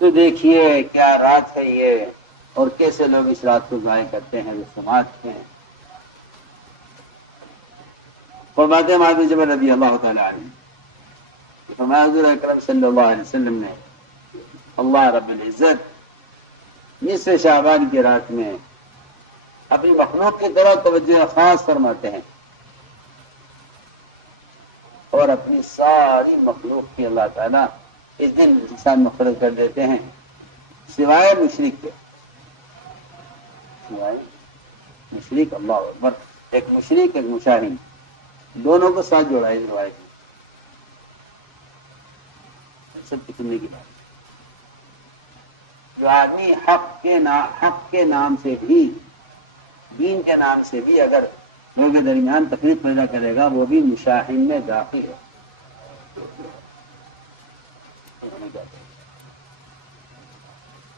تو دیکھیے کیا رات ہے یہ، اور کیسے لوگ اس رات کو ضائع کرتے ہیں جو سماعت ہیں۔ فرماتے ہیں معاذ بن جبل رضی اللہ تعالی عنہ، فرمایا حضور اکرم صلی اللہ علیہ وسلم نے اللہ رب العزت نصف شعبان کی رات میں اپنی مخلوق کی طرف توجہ خاص فرماتے ہیں، اور اپنی ساری مخلوق کی اللہ تعالیٰ اس دن انسان مقرر کر دیتے ہیں، سوائے مشرک کے، سوائے مشرک، اللہ اکبر، ایک مشرک ایک مشاہد، دونوں کو ساتھ جوڑا ہے روایت میں، سب کی سننے کی بات۔ جو آدمی حق کے نام سے بھی، دین کے نام سے بھی اگر لوگوں کے درمیان تفریق پیدا کرے گا، وہ بھی مشاہین میں داخل ہے۔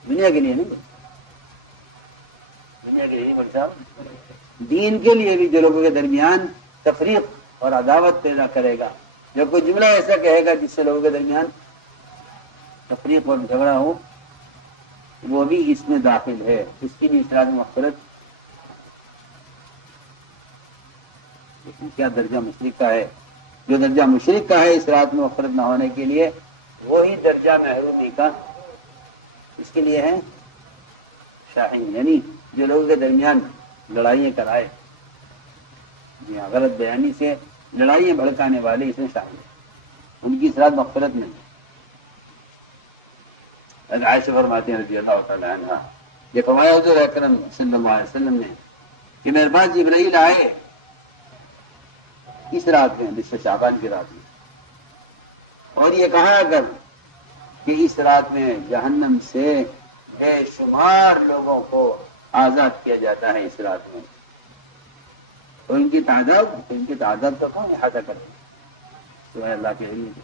دنیا کے لیے نہیں، دنیا کے لیے نہیں بلکہ دین کے لیے بھی جو لوگوں کے درمیان تفریق اور عداوت پیدا کرے گا، جو کوئی جملہ ایسا کہے گا جس سے لوگوں کے درمیان تفریق اور جھگڑا ہو، وہ بھی اس میں داخل ہے۔ اس کی بھی اصلاح مغفرت۔ کیا درجہ مشرک کا ہے؟ جو درجہ مشرک کا ہے اس رات میں مغفرت نہ ہونے کے لیے، وہی درجہ محرومی کا اس کے لیے ہے شاہین، یعنی جو لوگوں کے درمیان لڑائیاں کرائے، جی ہاں، غلط بیانی سے لڑائیاں بھڑکانے والے اس میں شامل ہیں، ان کی اس رات مغفرت نہیں ہے۔ عائشہ فرماتی ہیں رضی اللہ تعالی عنہ، یہ فرمایا حضور اکرم صلی اللہ علیہ وسلم نے کہ میرے پاس جبرائیل آئے اس رات میں، نصف شعبان کی رات میں، اور یہ کہا اگر کہ اس رات میں جہنم سے بے شمار لوگوں کو آزاد کیا جاتا ہے اس رات میں، تو ان کی تعداد تو کون احاطہ کرتے ہیں؟ سوائے اللہ کے علم سے،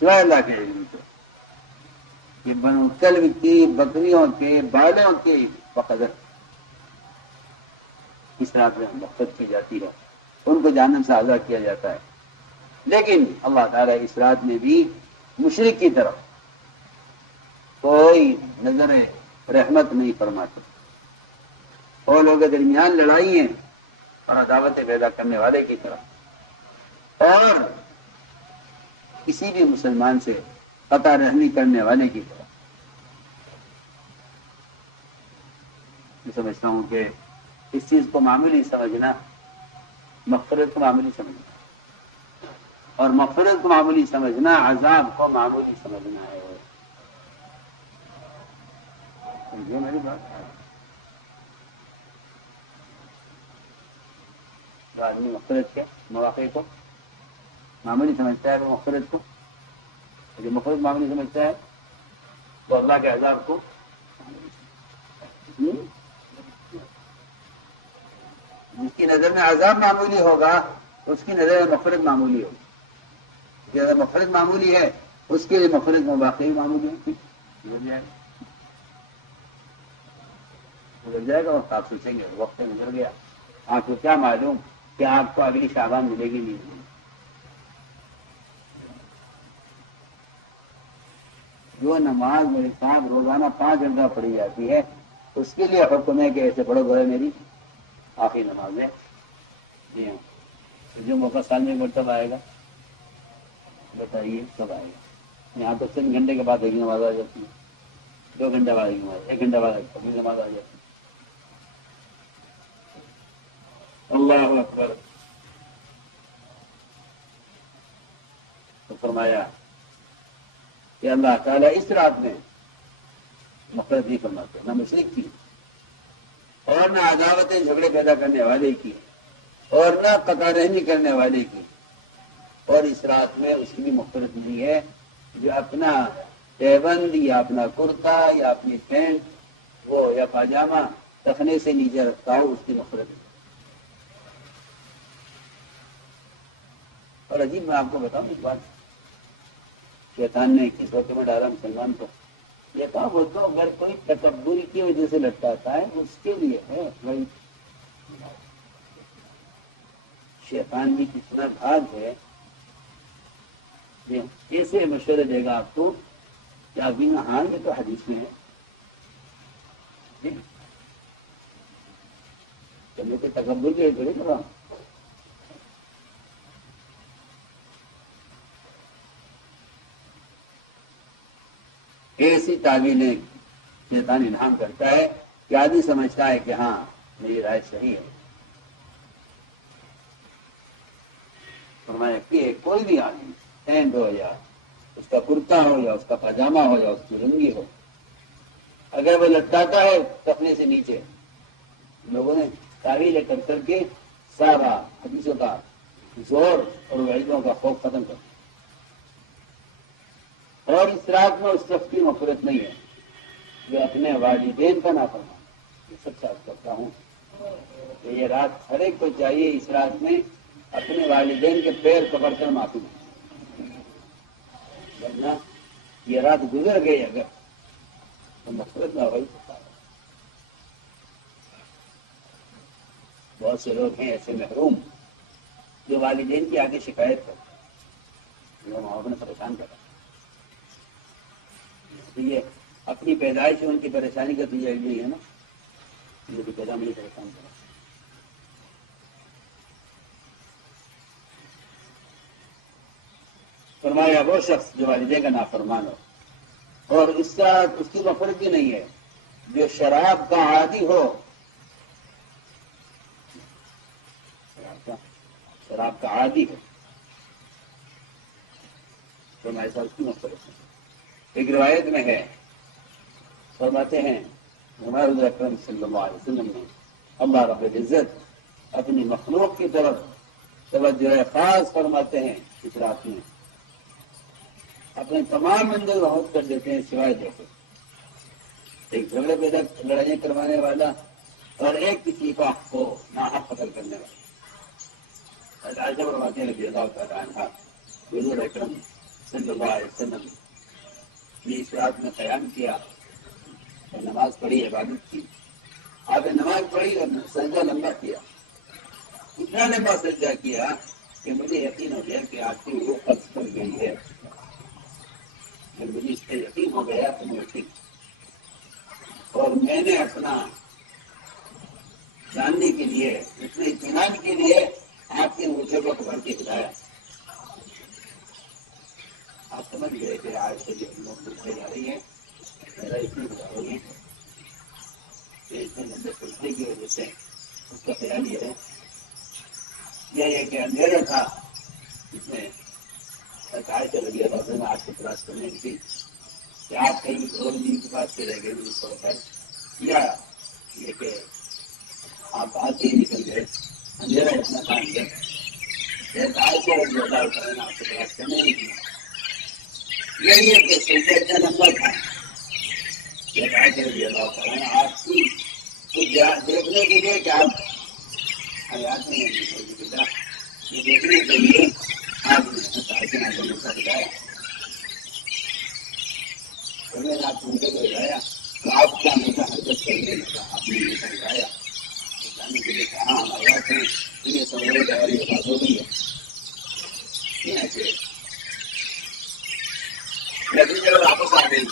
سوائے اللہ کے علم سے، کہ بنو کلب کی بکریوں کے بالوں کے بقدر اس رات میں مغفرت کی جاتی ہے، ان کو جہنم سے آزاد کیا جاتا ہے۔ لیکن اللہ تعالیٰ اس رات میں بھی مشرک کی طرف کوئی نظر رحمت نہیں فرماتا، اور لوگوں کے درمیان لڑائیاں اور عداوتیں پیدا کرنے والے کی طرف، اور کسی بھی مسلمان سے قطع رحمی کرنے والے کی طرف۔ میں سمجھتا ہوں کہ اس چیز کو معمولی سمجھنا، مغفرت کو معمولی سمجھنا، اور مغفرت کو معمولی سمجھنا عذاب کو معمولی سمجھنا ہے۔ سمجھے میری بات؟ جو آدمی مغفرت کے مواقع کو معمولی سمجھتا ہے، وہ مغفرت کو، جو مغفرت معمولی سمجھتا ہے تو اللہ کے عذاب کو جس کی نظر میں عذاب معمولی ہوگا، اس کی نظر میں مغفرت معمولی ہوگی۔ کہ اگر مغفرت معمولی ہے، اس کے لیے مغفرت میں واقعی معمولی ہوتی، گزر جائے گا وقت، آپ سوچیں گے وقت گزر گیا، آپ کو کیا معلوم کہ آپ کو اگلی شعبان ملے گی نہیں ملے گی۔ جو نماز میرے ساتھ روزانہ 5 گھنٹہ پڑھی جاتی ہے، اس کے لیے حکم ہے کہ ایسے پڑھو گئے میری آخری نماز ہے۔ جی ہاں، جو موقع سال میں مرتبہ آئے گا، بتائیے کب آئے گا؟ یہاں تو 3 گھنٹے کے بعد ایک نماز آ جاتی ہے، 2 گھنٹے بعد ایک نماز، 1 گھنٹہ بعد ایک نماز آ جاتی ہے۔ اللہ اکبر۔ تو فرمایا کہ اللہ تعالیٰ اس رات میں مغفرت نہیں فرماتے، نہ مشرک کی، اور نہ عداوتیں جھگڑے پیدا کرنے والے کی، اور نہ قطع رحمی کرنے والے کی، اور اس رات میں اس کی بھی مغفرت نہیں ہے جو اپنا پیبند یا اپنا کرتا یا اپنی پینٹ وہ یا پاجامہ تخنے سے نیچے رکھتا ہو، اس کی مغفرت ہے۔ اور عجیب میں آپ کو بتاؤں ایک بات، شیطان نے کس وقت میں ڈالا مسلمان کو، یہ کہا وہ تو اگر کوئی تکبر کی وجہ سے لٹکاتا ہے اس کے لیے ہے بھائی۔ شیطان بھی کتنا بھاگ ہے ایسے مشورے دے گا آپ کو کہ آپ بھی ہاں یہ تو حدیث میں ہے چلو کہ تکبر جو ہے کر رہا ہوں ایسی تعویلیں شیطان انعام کرتا ہے کہ آدمی سمجھتا ہے کہ ہاں میری رائے صحیح ہے. فرمایا کہ کوئی بھی آدمی پینٹ ہو یا اس کا کرتا ہو یا اس کا پاجامہ ہو یا اس کی لنگی ہو اگر وہ لٹکاتا ہے کپڑے سے نیچے لوگوں نے تعویلیں کر کر کے سارا حدیثوں کا زور اور وعیدوں کا خوف ختم کر اور اس رات میں اس شخص کی مغفرت نہیں ہے جو اپنے والدین کا نافرمان. یہ سب ساتھ کرتا ہوں کہ یہ رات ہر ایک کو چاہیے اس رات میں اپنے والدین کے پیر پکڑ کر معافی مانگے. ورنہ یہ رات گزر گئی اگر تو مغفرت نہ ہوئی. بہت سے لوگ ہیں ایسے محروم جو والدین کی آگے شکایت کرتے ہیں ماں نے پریشان کرا یہ اپنی پیدائش سے ان کی پریشانی کا تجربہ نہیں ہے نا جو بھی پیدا مجھے پریشان کرا. فرمایا وہ شخص جو والدین کا نافرمان ہو اور اس کا اس کی مغفرت بھی نہیں ہے جو شراب کا عادی ہو. شراب کا عادی ہے تو میں ایسا اس کی مغفرت نہیں. ایک روایت میں ہے فرماتے ہیں ہمارے اکرم صلی اللہ علیہ وسلم نے اللہ رب العزت اپنی مخلوق کی طرف توجہ خاص فرماتے ہیں اس رات میں اپنے تمام منزل بہت کر دیتے ہیں سوائے دیکھو ایک جھگڑے پیدا لڑائیاں کروانے والا اور ایک کسی کا کو ناحق قتل کرنے والا. عائشہ فرماتے ہیں رضی اللہ تعالیٰ عنہا حضور اکرم صلی اللہ علیہ وسلم نے اس رات میں قیام کیا اور نماز پڑھی عبادت کی. آپ نے نماز پڑھی اور سجدہ لمبا کیا اتنا لمبا سجدہ کیا کہ مجھے یقین ہو گیا کہ آپ کی روح قبض کر گئی ہے. جب مجھے اس پہ یقین ہو گیا تو میں ٹھیک اور میں نے اپنا جاننے کے لیے اپنے اطمینان کے لیے آپ کے انگوٹھے کو پکڑ کے ہلایا. آپ سمجھ گئے کہ آج سے جو لوگ دکھائی جا رہی ہے میرا اتنی بتا رہی ہے کہ اتنے لمبے سلسلے کی وجہ سے اس کا خیال یہ ہے یہ کہ اندھیرا تھا اس میں سرکار چل گیا تھا میں آپ کو تلاش کرنے کی کہ آپ کہیں دو دن کے بعد سے رہ گئے اس کو یا یہ کہ آپ آتے ہی نکل گئے اندھیرا اتنا تھا اندر سرکار کو جوڑا کرنا آپ کو تلاش کرنے نہیں کیا. یہی ہے کہ سلسلہ اتنا لمبا تھا سرکار کر دیا تھا آپ کی کچھ دیکھنے کے لیے کہ آپ حیات نہیں ہے یہ دیکھنے کے لیے آپ نے بتایا آپ ان کو بتایا تو آپ کا ہمیشہ حرکت کرنے لگا آپ نے یہ سمجھایا جانے کے لیے کہا ہمارے بات ہے انہیں سمجھے گا اور یہ بات ہو گئی ہے لیکن جب واپس آ گئی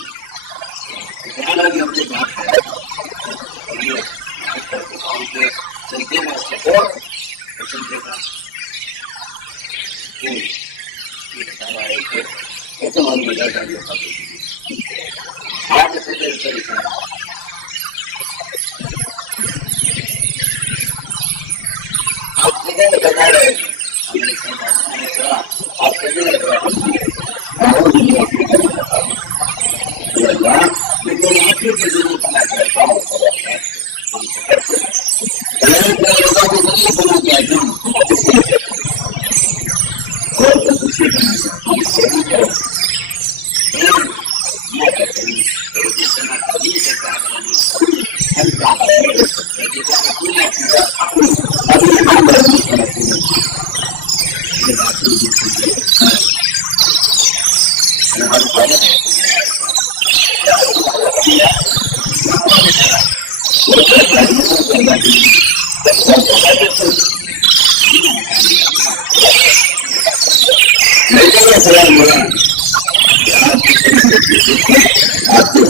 دھیان آگے ہم سے بات کریں سلسلے میں سپورٹ سلسلے کا یہ بتا رہا ہے کہ کیسے معلوم ہو جائے گا آپ اسے دیر سے لکھنا آپ کتنے میں بتا رہے آپ کتنے نئے سلام بولا آپ کے